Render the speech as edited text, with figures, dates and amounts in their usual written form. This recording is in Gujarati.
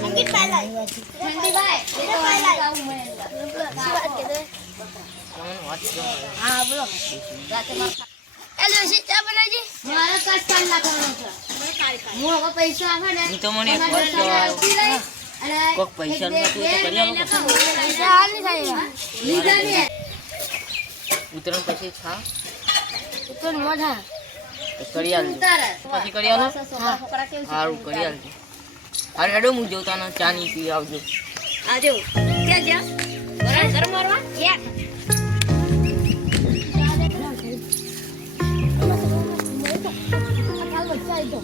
અંકિત ભાઈ ઠંડીભાઈ હા બોલો રાતે એલો ચા બનાવજી મારે કસ કાલ કરવાનો છે હું હવે પૈસા આવે ને હું તો મને કોક પૈસા નું હતું તો કરી આલો પૈસા હાલ ની થાય લીધા ને ઉતરણ પછી છા તો મોઢા તો કરી આલો પછી કરી આલો સારું કરી આલજો અરે હેડો હું જોતા ના ચા ની પી આવજો આજો ક્યાં જા બરાબર ગરમ મારવા યાર ચાલ બચ્ચા આઈ તો